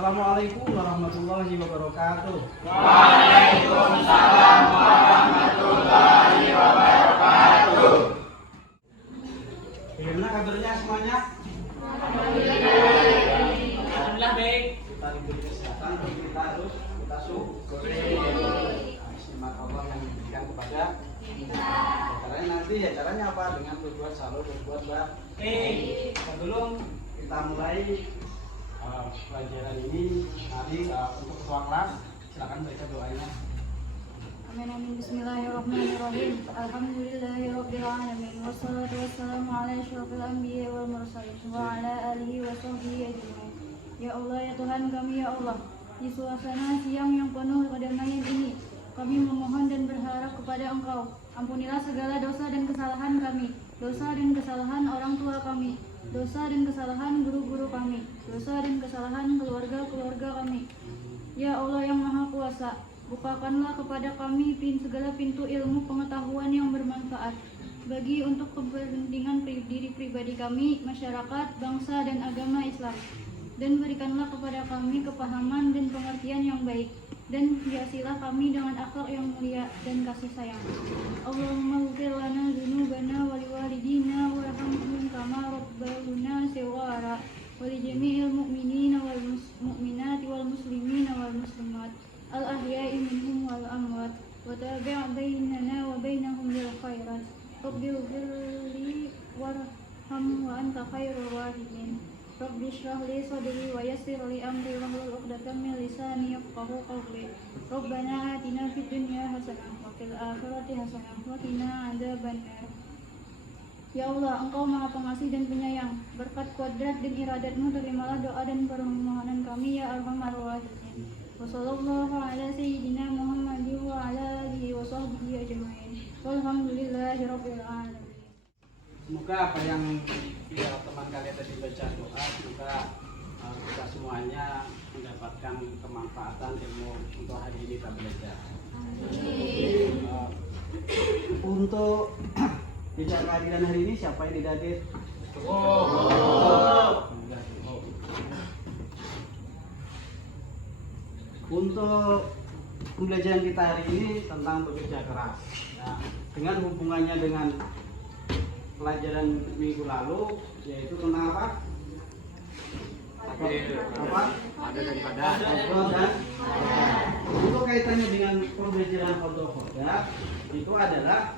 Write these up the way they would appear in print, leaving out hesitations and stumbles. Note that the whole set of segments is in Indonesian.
Assalamualaikum warahmatullahi wabarakatuh. Waalaikumsalam warahmatullahi wabarakatuh. Bagaimana kabarnya semuanya? Alhamdulillah baik. Kita diberi kesehatan, kita terus kita syukuri nikmat Allah yang diberikan kepada kita. Caranya nanti ya caranya apa? Dengan berbuat selalu berbuat baik. Sebelum kita mulai pelajaran ini, mari untuk ketua kelas silakan baca doanya. Amin. Bismillahirrahmanirrahim. Alhamdulillahirabbil alamin. Wassalatu wassalamu ala asyrofil anbiya wal mursalin wa ala alihi wa sahbihi ajmain. Ya Allah, ya Tuhan kami, ya Allah, di suasana siang yang penuh kedamaian ini, kami memohon dan berharap kepada Engkau. Ampunilah segala dosa dan kesalahan kami, dosa dan kesalahan orang tua kami, dosa dan kesalahan guru-guru kami, dosa dan kesalahan keluarga-keluarga kami. Ya Allah yang Maha Kuasa, bukakanlah kepada kami segala pintu ilmu pengetahuan yang bermanfaat bagi untuk kepentingan diri pribadi kami, masyarakat, bangsa dan agama Islam. Dan berikanlah kepada kami kepahaman dan pengertian yang baik, dan hiasilah kami dengan akhlak yang mulia dan kasih sayang. Allahumma ighfir lana dzunubana wa liwalidina warhamhum kama rabbawna shighara wa li jami'il mu'minina wal mu'minati wal muslimina wal muslimat al ahya'i minhum wal amwat wa tabi' bainana wa bainahum bil khairat rabbi ighfirli warham wa anta khairul rahimin. Rabbi shrah li sadri wa yassir li amri wahlul 'uqdatam min lisani yafqahu qawli. Rabbana atina fid dunya hasanah wa fil akhirati hasanah wa qina adzabannar. Ya Allah, Engkau Maha Pengasih dan Penyayang. Berkat kuadrat dan iradat-Mu, terimalah doa dan permohonan kami, ya Arhamar Rahimin. Wassallallahu ala sayyidina Muhammadin wa ala alihi wa sahbihi ajmain. Walhamdulillahirabbil alamin. Semoga apa yang teman kalian tadi baca doa, semoga kita semuanya mendapatkan kemanfaatan ilmu untuk hari ini kita belajar. Untuk bicara kehadiran hari ini siapa yang tidak hadir? Untuk pembelajaran kita hari ini tentang bekerja keras. Nah, dengan hubungannya dengan pelajaran minggu lalu, yaitu tentang apa? Ada daripada. Untuk kaitannya dengan pembelajaran khodoh-khodah, itu adalah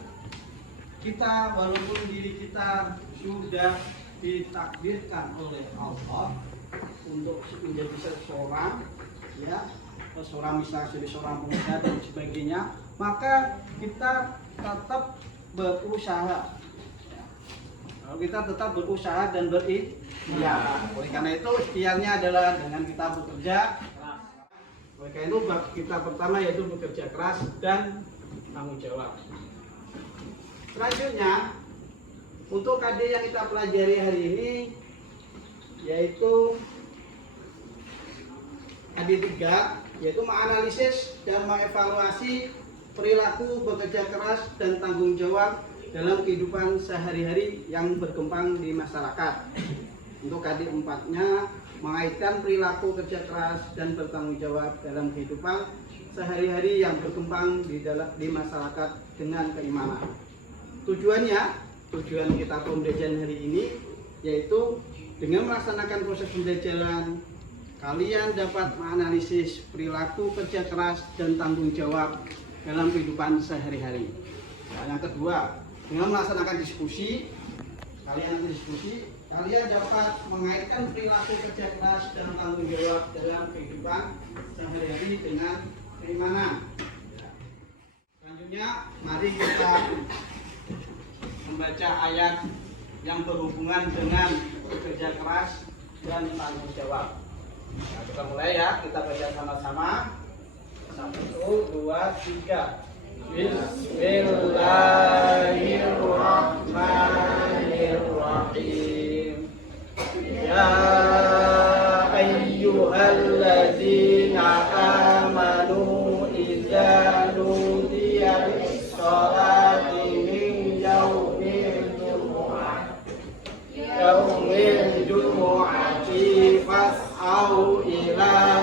kita walaupun diri kita sudah ditakdirkan oleh Allah untuk menjadi seseorang, ya, seorang misalnya jadi seorang pemuda dan sebagainya, maka kita tetap berusaha. Kita tetap berusaha dan berikhtiar. Oleh karena itu ikhtiarnya adalah dengan kita bekerja keras. Oleh karena itu kita pertama yaitu bekerja keras dan tanggung jawab. Selanjutnya untuk KD yang kita pelajari hari ini yaitu KD 3, yaitu menganalisis dan mengevaluasi perilaku bekerja keras dan tanggung jawab dalam kehidupan sehari-hari yang berkembang di masyarakat. Untuk KD 4-nya mengaitkan perilaku kerja keras dan bertanggung jawab dalam kehidupan sehari-hari yang berkembang di masyarakat dengan keimanan. Tujuan kita pembelajaran hari ini yaitu dengan melaksanakan proses pembelajaran kalian dapat menganalisis perilaku kerja keras dan tanggung jawab dalam kehidupan sehari-hari. Nah, yang kedua, dengan melaksanakan diskusi, kalian dapat mengaitkan perilaku kerja keras dan tanggung jawab dalam kehidupan sehari-hari dengan keimanan. Selanjutnya, mari kita membaca ayat yang berhubungan dengan bekerja keras dan tanggung jawab. Nah, kita mulai ya, kita baca sama-sama. 1, 2, 3. Bismillahirrahmanirrahim. Ya ayyuhalladzina amanu idza nudiya lis-sholati min yaumil jumu'ati fas'au ila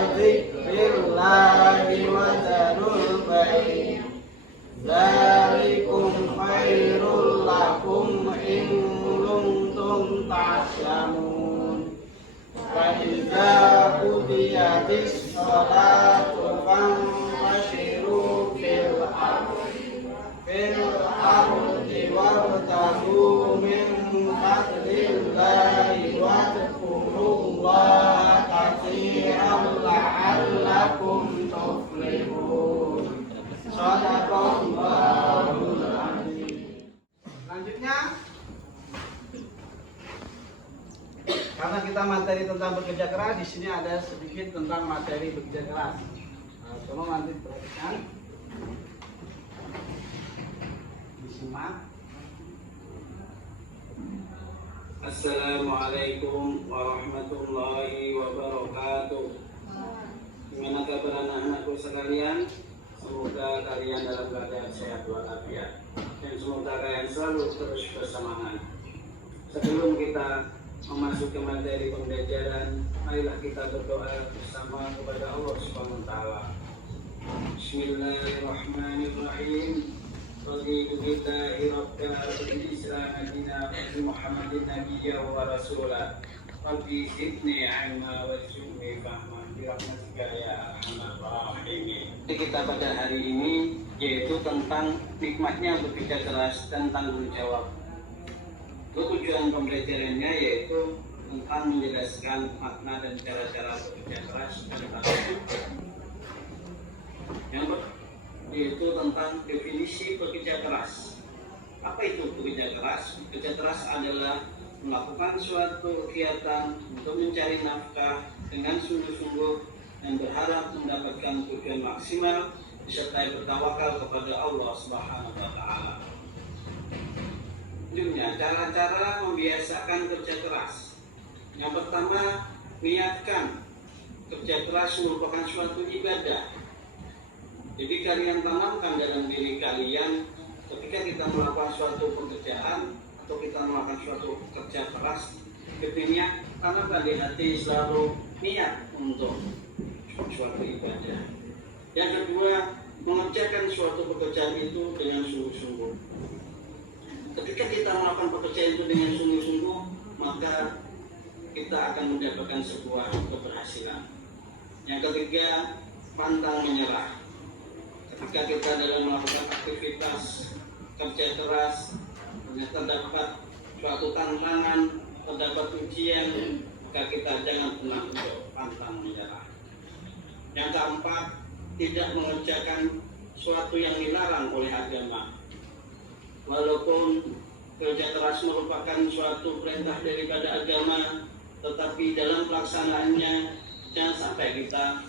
qudiyatis sholatu fantashiru fil ardi wabtaghu min fadlillahi wadhkurullaha katsiran la'allakum tuflihun. Shadaqallahul azim. Selanjutnya, karena kita materi tentang bekerja keras, di sini ada sedikit tentang materi bekerja keras. Nah, coba nanti perhatikan, disimak. Assalamualaikum warahmatullahi wabarakatuh. Gimana kabar anak-anakku sekalian? Semoga kalian dalam keadaan sehat walafiat dan semoga kalian selalu terus bersemangat. Sebelum kita memasuki materi pembelajaran, marilah kita berdoa bersama kepada Allah Subhanahu wa taala. Bismillahirrahmanirrahim. Raditu billahi rabbil alamin Islam madina bi Muhammadin nabiyya wa rasula. Rabbi zidni ilma warzuqni fahma bi rahmatika ya arhamar rahimin. Kita pada hari ini yaitu tentang nikmatnya bekerja keras dan tanggung jawab. Tujuan pembelajarannya yaitu tentang menjelaskan makna dan cara-cara bekerja keras pada tahun yaitu tentang definisi bekerja keras. Apa itu bekerja keras? Bekerja keras adalah melakukan suatu kegiatan untuk mencari nafkah dengan sungguh-sungguh dan berharap mendapatkan tujuan maksimal disertai bertawakal kepada Allah Subhanahu wa taala. Selanjutnya, cara-cara membiasakan kerja keras. Yang pertama, niatkan kerja keras merupakan suatu ibadah. Jadi kalian tanamkan dalam diri kalian ketika kita melakukan suatu pekerjaan atau kita melakukan suatu kerja keras, ketika tanamkan di hati selalu niat untuk suatu ibadah. Yang kedua, mengerjakan suatu pekerjaan itu dengan sungguh-sungguh. Ketika kita melakukan pekerjaan itu dengan sungguh-sungguh, maka kita akan mendapatkan sebuah keberhasilan. Yang ketiga, pantang menyerah. Ketika kita dalam melakukan aktivitas kerja keras, ternyata dapat suatu tantangan, terdapat ujian, maka kita jangan pernah untuk pantang menyerah. Yang keempat, tidak mengerjakan suatu yang dilarang oleh agama. Walaupun kerja keras merupakan suatu perintah daripada agama, tetapi dalam pelaksanaannya jangan sampai kita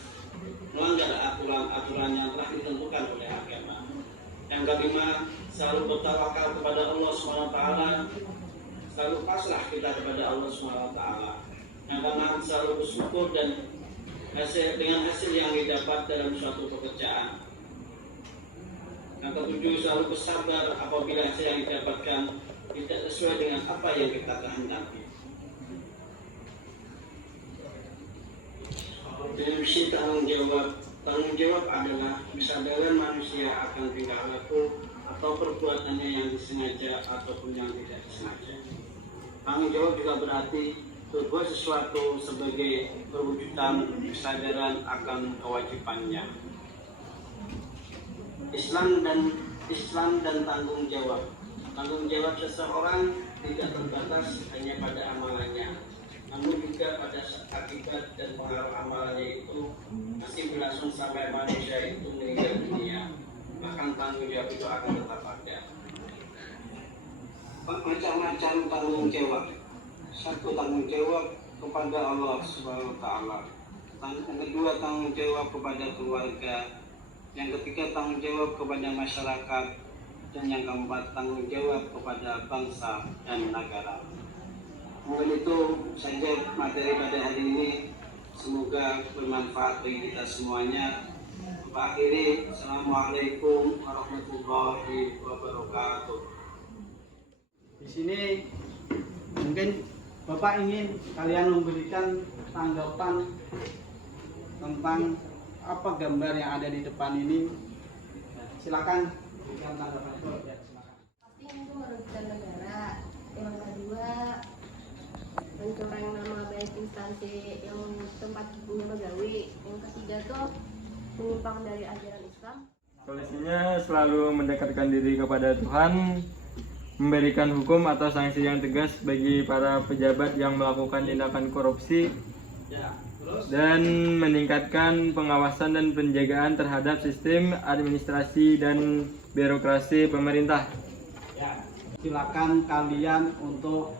melanggar aturan-aturan yang telah ditentukan oleh agama. Yang kelima, selalu bertawakal kepada Allah SWT, selalu pasrah kita kepada Allah SWT. Yang keenam, selalu bersyukur dan dengan hasil yang didapat dalam suatu pekerjaan. Yang ketujuh, selalu bersabar apabila hasil yang didapatkan tidak sesuai dengan apa yang kita kehendaki. Definisi tanggung jawab. Tanggung jawab adalah kesadaran manusia akan tingkah laku atau perbuatannya yang disengaja ataupun yang tidak disengaja. Tanggung jawab juga berarti berbuat sesuatu sebagai perwujudan kesadaran akan kewajibannya. Islam dan tanggung jawab. Tanggung jawab seseorang tidak terbatas hanya pada amalannya, namun juga pada akibat dan pengaruh amalannya itu masih berlangsung sampai manusia itu meninggal dunia. Bahkan tanggung jawab itu akan tetap ada. Macam-macam tanggung jawab. Satu, tanggung jawab kepada Allah Subhanahu wa taala. Yang kedua, tanggung jawab kepada keluarga. Yang ketiga, tanggung jawab kepada masyarakat. Dan yang keempat, tanggung jawab kepada bangsa dan negara. Mungkin itu saja materi pada hari ini. Semoga bermanfaat bagi kita semuanya. Pak akhiri, Assalamualaikum warahmatullahi wabarakatuh. Di sini mungkin Bapak ingin kalian memberikan tanggapan tentang apa gambar yang ada di depan ini. Silakan berikan tanggapan itu. Ya, silakan. Pasti itu merugikan negara. Yang kedua, mencoreng nama baik terkait instansi yang tempat punya pegawai. Yang ketiga tuh penyimpangan dari ajaran Islam. Solusinya selalu mendekatkan diri kepada Tuhan, memberikan hukum atau sanksi yang tegas bagi para pejabat yang melakukan tindakan korupsi, Ya, terus dan meningkatkan pengawasan dan penjagaan terhadap sistem administrasi dan birokrasi pemerintah. ya, silakan kalian untuk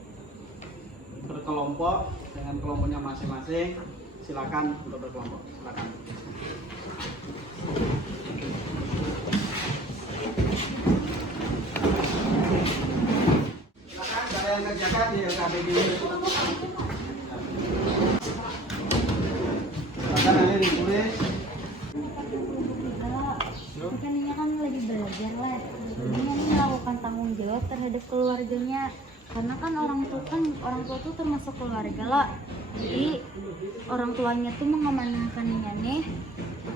berkelompok dengan kelompoknya masing-masing. Silakan untuk berkelompok. Silakan. Silakan kalian kerjakan di LKPD. Silakan nanti ditulis. Kan ini kan lagi belajar lah. Ini melakukan tanggung jawab terhadap keluarganya. Karena kan orang tua tuh termasuk keluarga lah. Jadi orang tuanya tuh mengamanahkannya nih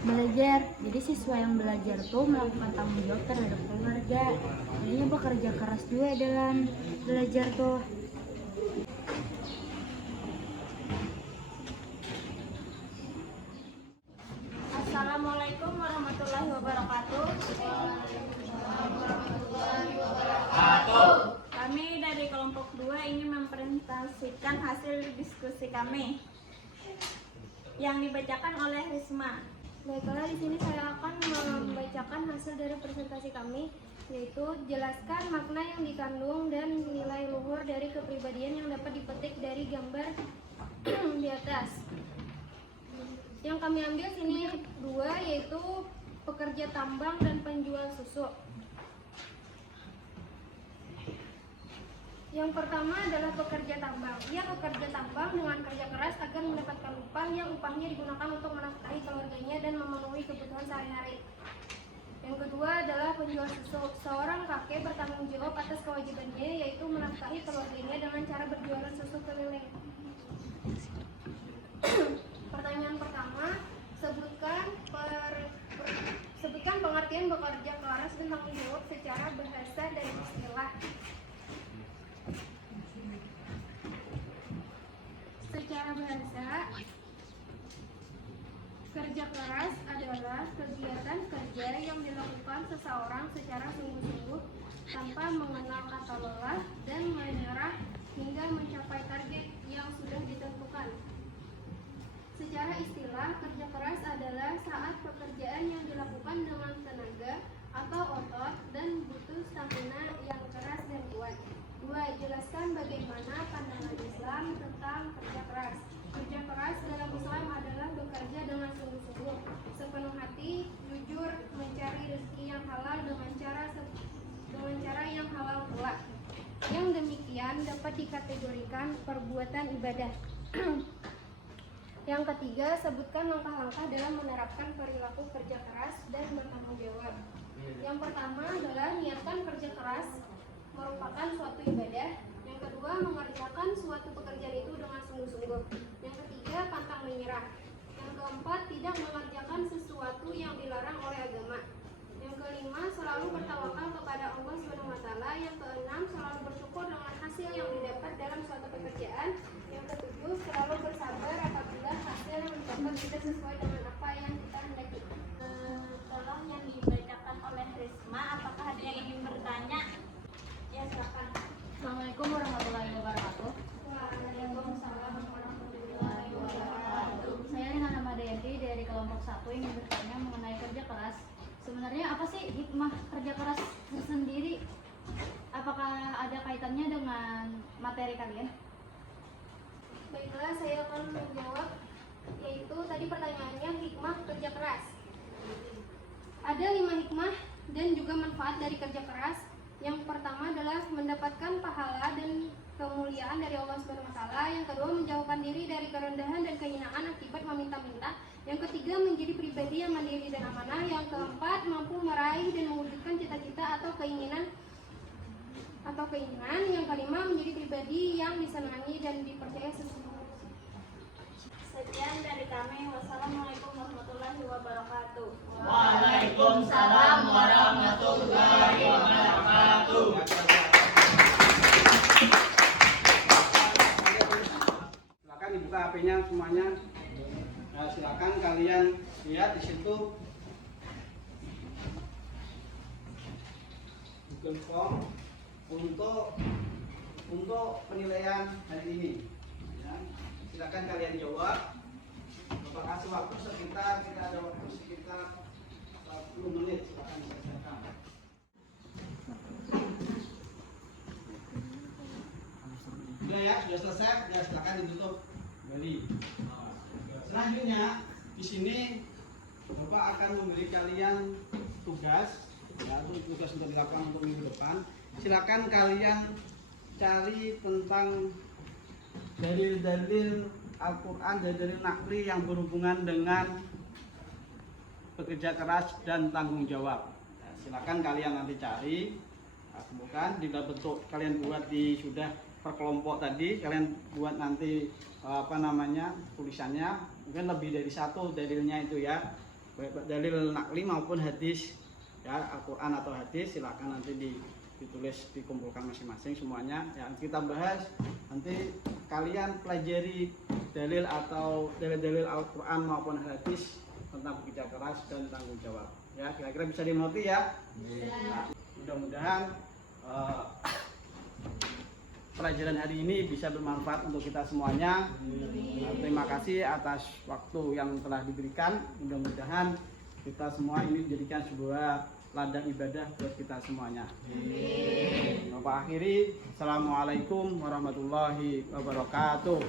belajar. Jadi siswa yang belajar tuh melakukan tanggung jawab terhadap keluarga. Jadinya bekerja keras juga dalam belajar tuh. Assalamualaikum warahmatullahi wabarakatuh. Kami dari kelompok 2 ingin mempresentasikan hasil diskusi kami yang dibacakan oleh Risma. Baiklah, di sini saya akan membacakan hasil dari presentasi kami, yaitu jelaskan makna yang dikandung dan nilai luhur dari kepribadian yang dapat dipetik dari gambar di atas. Yang kami ambil sini 2, yaitu pekerja tambang dan penjual susu. Yang pertama adalah pekerja tambang. Ia bekerja tambang dengan kerja keras agar mendapatkan upah yang upahnya digunakan untuk menafkahi keluarganya dan memenuhi kebutuhan sehari-hari. Yang kedua adalah penjual susu. Seorang kakek bertanggung jawab atas kewajibannya, yaitu menafkahi keluarganya dengan cara berjualan susu keliling. Pertanyaan pertama, sebutkan pengertian bekerja keras dan tanggung jawab secara bahasa dan istilah. Secara bahasa, kerja keras adalah kegiatan kerja yang dilakukan seseorang secara sungguh-sungguh tanpa mengenal kata lelah dan menyerah hingga mencapai target yang sudah ditentukan. Secara istilah, kerja keras adalah saat pekerjaan yang dilakukan dengan tenaga atau otot dan butuh stamina yang keras dan kuat. 2. Jelaskan bagaimana pandangan Islam tentang kerja keras. Kerja keras dalam Islam adalah bekerja dengan sungguh-sungguh, sepenuh hati, jujur, mencari rezeki yang halal dengan cara yang halal pula. Yang demikian dapat dikategorikan perbuatan ibadah. Yang ketiga, sebutkan langkah-langkah dalam menerapkan perilaku kerja keras dan bertanggung jawab. Yang pertama adalah niatkan kerja keras merupakan suatu ibadah. Yang kedua, mengerjakan suatu pekerjaan itu dengan sungguh-sungguh. Yang ketiga, pantang menyerah. Yang keempat, tidak mengerjakan sesuatu yang dilarang oleh agama. Yang kelima, selalu bertawakal kepada Allah SWT. Yang keenam, selalu bersyukur dengan hasil yang didapat dalam suatu pekerjaan. Yang ketujuh, selalu bersabar apabila hasil yang didapat tidak sesuai dengan apa yang kita hendaki. Tolong yang dibacakan oleh Risma, apakah ada yang ingin bertanya? Ya, silakan. Assalamualaikum warahmatullahi wabarakatuh. Waalaikumsalam warahmatullahi wabarakatuh. Saya dengan nama Dayanti dari kelompok 1 ingin bertanya mengenai kerja keras. Sebenarnya apa sih hikmah kerja keras tersendiri? Apakah ada kaitannya dengan materi kalian? Baiklah, saya akan menjawab, yaitu tadi pertanyaannya hikmah kerja keras. Ada 5 hikmah dan juga manfaat dari kerja keras. Yang pertama adalah mendapatkan pahala dan kemuliaan dari Allah SWT. Yang kedua, menjauhkan diri dari kerendahan dan kehinaan akibat meminta-minta. Yang ketiga, menjadi pribadi yang mandiri dan amanah. Yang keempat, mampu meraih dan mewujudkan cita-cita atau keinginan. Yang kelima, menjadi pribadi yang disenangi dan dipercaya sesungguhnya. Sekian dari kami. Wassalamualaikum warahmatullahi wabarakatuh. Waalaikumsalam warahmatullahi wabarakatuh. Silakan dibuka. dibuka HP-nya semuanya. Nah, silakan kalian lihat di situ Google Form untuk penilaian hari ini. Ya, silakan kalian jawab. Bapak kasih waktu sekitar, kita ada waktu sekitar 40 menit. Silakan diselesaikan. Sudah ya, sudah selesai. Ya, silakan ditutup kembali. Selanjutnya di sini Bapak akan memberi kalian tugas, ya, tugas untuk dilakukan untuk minggu depan. Silakan kalian cari tentang dalil-dalil Al-Quran, dalil nakli yang berhubungan dengan bekerja keras dan tanggung jawab. Ya, silakan kalian nanti cari, bukan di dalam bentuk kalian buat di sudah per kelompok tadi, kalian buat nanti tulisannya mungkin lebih dari satu dalilnya itu ya, baik dalil nakli maupun hadis ya, Al-Quran atau hadis, silakan nanti ditulis, dikumpulkan masing-masing semuanya ya, kita bahas nanti. Kalian pelajari dalil atau dalil-dalil Al-Quran maupun hadis tentang bekerja keras dan tanggung jawab ya, kira-kira bisa dimengerti ya. Nah, mudah-mudahan pelajaran hari ini bisa bermanfaat untuk kita semuanya. Terima kasih atas waktu yang telah diberikan. Mudah-mudahan kita semua ini dijadikan sebuah ladang ibadah buat kita semuanya. Bapak akhiri, Assalamualaikum warahmatullahi wabarakatuh.